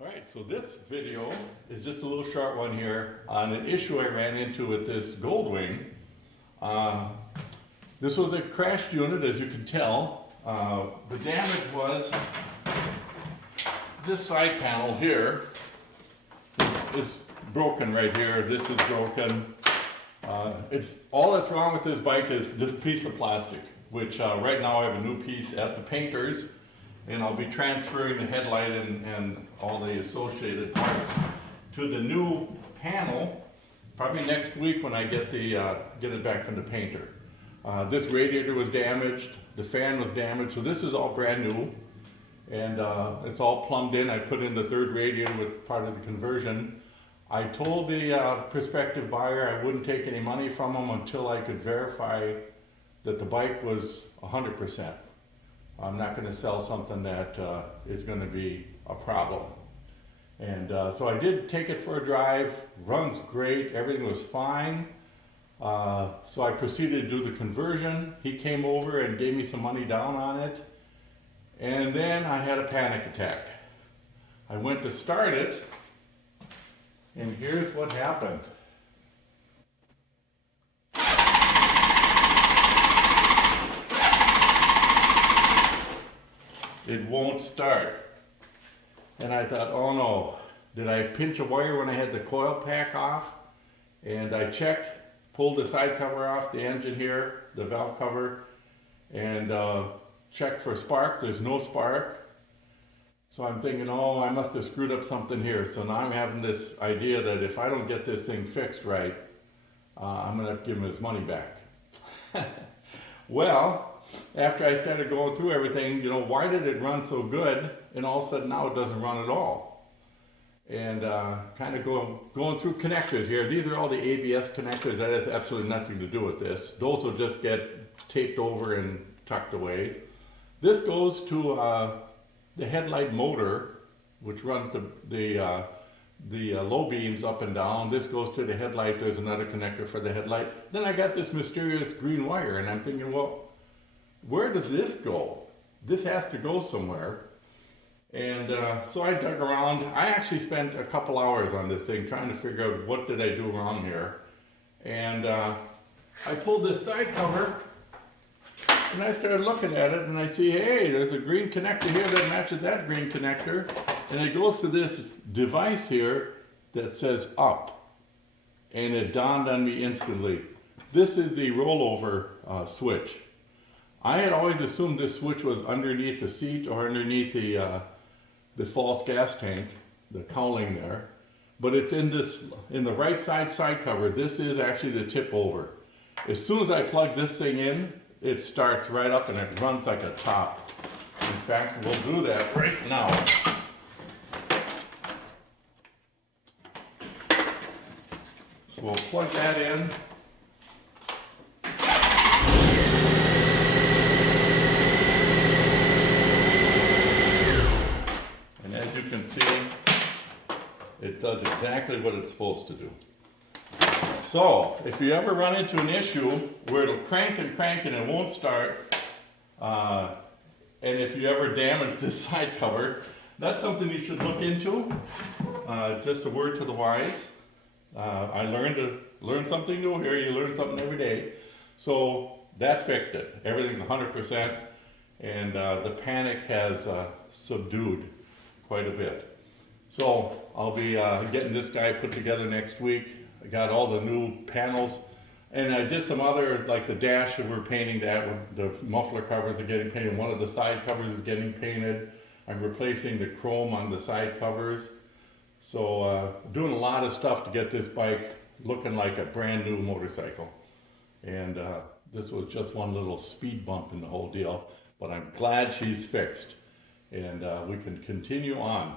Alright, so this video is just a little short one here on an issue I ran into with this Goldwing. This was a crashed unit, as you can tell. The damage was this side panel here is broken right here. This is broken. All that's wrong with this bike is this piece of plastic, which right now I have a new piece at the painter's, and I'll be transferring the headlight and all the associated parts to the new panel probably next week when I get it back from the painter. This radiator was damaged, the fan was damaged, so this is all brand new, and it's all plumbed in. I put in the third radiator with part of the conversion. I told the prospective buyer I wouldn't take any money from him until I could verify that the bike was 100%. I'm not going to sell something that is going to be a problem. And so I did take it for a drive. Runs great, everything was fine. So I proceeded to do the conversion. He came over and gave me some money down on it. And then I had a panic attack. I went to start it, and here's what happened. It won't start. And I thought, oh no, did I pinch a wire when I had the coil pack off? And I checked, pulled the side cover off the engine here, the valve cover, and checked for spark. There's no spark. So I'm thinking, oh, I must have screwed up something here. So now I'm having this idea that if I don't get this thing fixed right, I'm gonna have to give him his money back. Well, after I started going through everything, why did it run so good, and all of a sudden now it doesn't run at all? And kind of going through connectors here. These are all the ABS connectors. That has absolutely nothing to do with this. Those will just get taped over and tucked away. This goes to the headlight motor, which runs the low beams up and down. This goes to the headlight. There's another connector for the headlight. Then I got this mysterious green wire, and I'm thinking, well, where does this go? This has to go somewhere. And so I dug around. I actually spent a couple hours on this thing trying to figure out what did I do wrong here. And I pulled this side cover and I started looking at it, and I see, hey, there's a green connector here that matches that green connector, and it goes to this device here that says up. And it dawned on me instantly. This is the rollover switch. I had always assumed this switch was underneath the seat or underneath the false gas tank, the cowling there, but it's in the right side cover. This is actually the tip over. As soon as I plug this thing in, it starts right up and it runs like a top. In fact, we'll do that right now. So we'll plug that in. See, it does exactly what it's supposed to do. So if you ever run into an issue where it'll crank and it won't start, and if you ever damage this side cover, that's something you should look into. Just a word to the wise. I learned something new here. You learn something every day. So that fixed it. Everything's 100%, and the panic has subdued quite a bit. So I'll be getting this guy put together next week. I got all the new panels, and I did some other, like the dash that we're painting, that the muffler covers are getting painted. One of the side covers is getting painted. I'm replacing the chrome on the side covers. So doing a lot of stuff to get this bike looking like a brand new motorcycle. And this was just one little speed bump in the whole deal, but I'm glad she's fixed. And we can continue on.